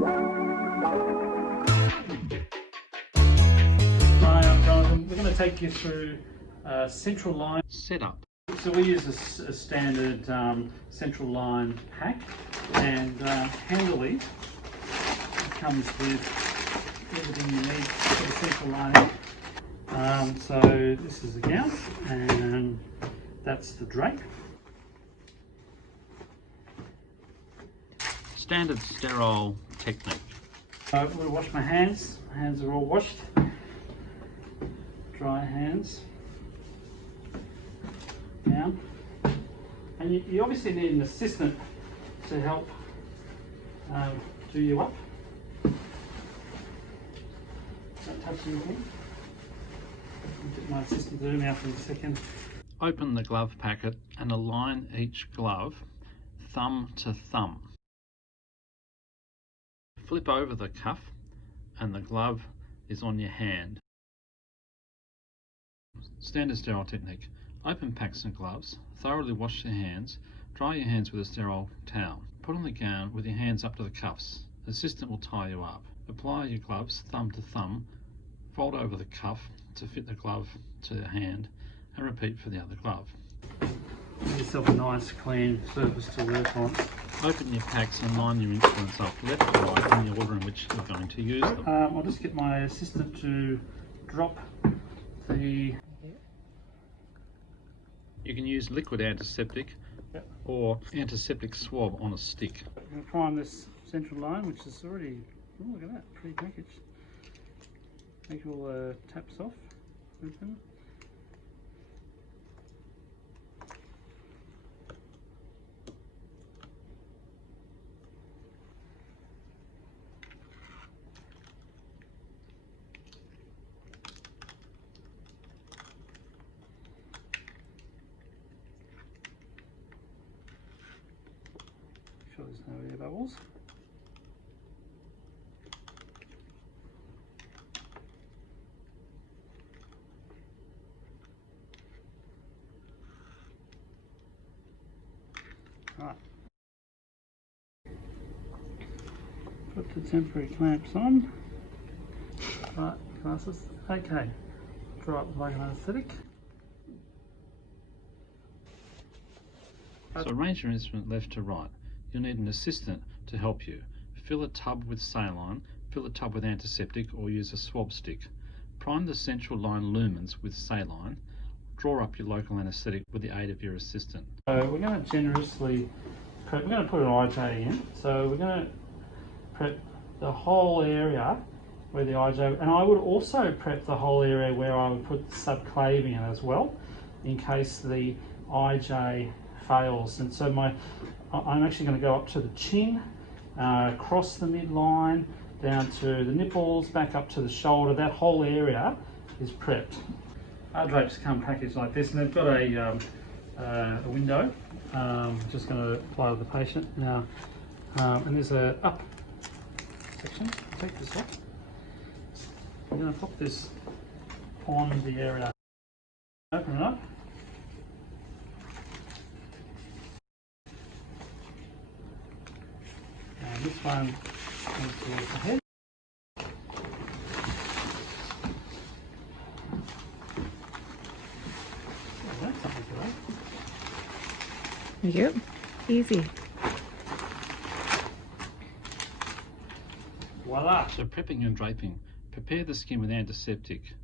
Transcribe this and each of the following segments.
Hi, I'm Jonathan. We're going to take you through central line setup. So we use a standard central line pack, and handily it comes with everything you need for the central lining. So this is the gown, and that's the drape. Standard sterile technique. I'm going to wash my hands. My hands are all washed. Dry hands. Down. And you obviously need an assistant to help do you up. Don't touch anything. I'll get my assistant to do now for a second. Open the glove packet and align each glove thumb to thumb. Flip over the cuff and the glove is on your hand. Standard sterile technique. Open packs and gloves, thoroughly wash your hands, dry your hands with a sterile towel. Put on the gown with your hands up to the cuffs. The assistant will tie you up. Apply your gloves thumb to thumb, fold over the cuff to fit the glove to the hand, and repeat for the other glove. Give yourself a nice clean surface to work on. Open your packs and line your instruments up left to right in the order in which you're going to use them. I'll just get my assistant to drop the... You can use liquid antiseptic or antiseptic swab on a stick. I'm going to prime this central line, which is already, oh, look at that, pre-packaged. Make all the taps off, open. Sure there's no air bubbles. Right. Put the temporary clamps on. Right, glasses. Okay. Dry up like an anaesthetic. So arrange your instrument left to right. You'll need an assistant to help you. Fill a tub with saline, fill a tub with antiseptic, or use a swab stick. Prime the central line lumens with saline. Draw up your local anaesthetic with the aid of your assistant. So we're going to generously prep, we're going to put an IJ in. So we're going to prep the whole area where the IJ, and I would also prep the whole area where I would put the subclaving in as well, in case the IJ fails. And so I'm actually going to go up to the chin, across the midline, down to the nipples, back up to the shoulder. That whole area is prepped. Our drapes come packaged like this, and they've got a window. Just going to apply to the patient now, and there's a up section. Take this off. I'm going to pop this on the area. Open it up. And this one goes towards the head. That's something for that. Yep, easy. Voila! So prepping and draping. Prepare the skin with antiseptic.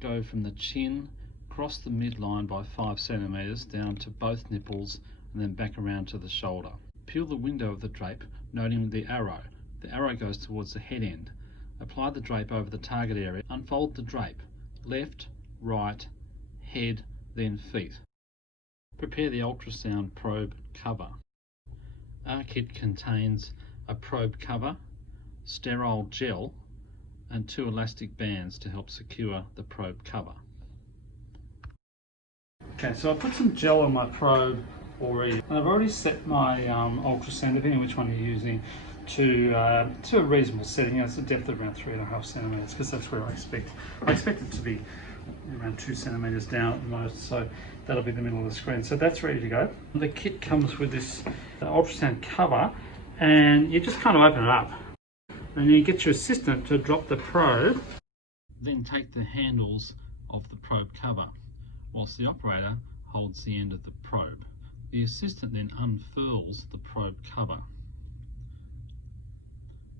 Go from the chin, cross the midline by 5 centimetres down to both nipples, and then back around to the shoulder. Peel the window of the drape, noting the arrow. The arrow goes towards the head end. Apply the drape over the target area. Unfold the drape. Left, right, head, then feet. Prepare the ultrasound probe cover. Our kit contains a probe cover, sterile gel, and 2 elastic bands to help secure the probe cover. Okay, so I put some gel on my probe already, and I've already set my ultrasound, depending on which one you're using, to a reasonable setting. It's a depth of around 3.5 centimetres, because that's where I expect it to be around 2 centimetres down at the most, so that'll be the middle of the screen. So that's ready to go. The kit comes with this ultrasound cover, and you just kind of open it up. And you get your assistant to drop the probe. Then take the handles of the probe cover, whilst the operator holds the end of the probe. The assistant then unfurls the probe cover,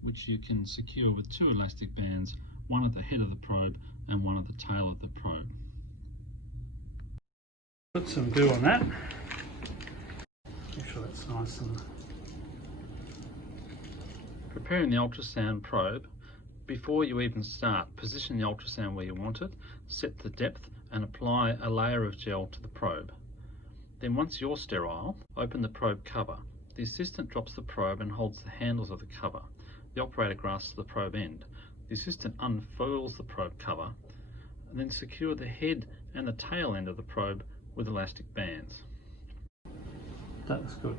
which you can secure with 2 elastic bands, one at the head of the probe and one at the tail of the probe. Put some glue on that. Make sure that's nice and... Preparing the ultrasound probe. Before you even start, position the ultrasound where you want it, set the depth and apply a layer of gel to the probe. Then once you're sterile, open the probe cover. The assistant drops the probe and holds the handles of the cover. The operator grasps the probe end. The assistant unfurls the probe cover and then secure the head and the tail end of the probe with elastic bands. That looks good.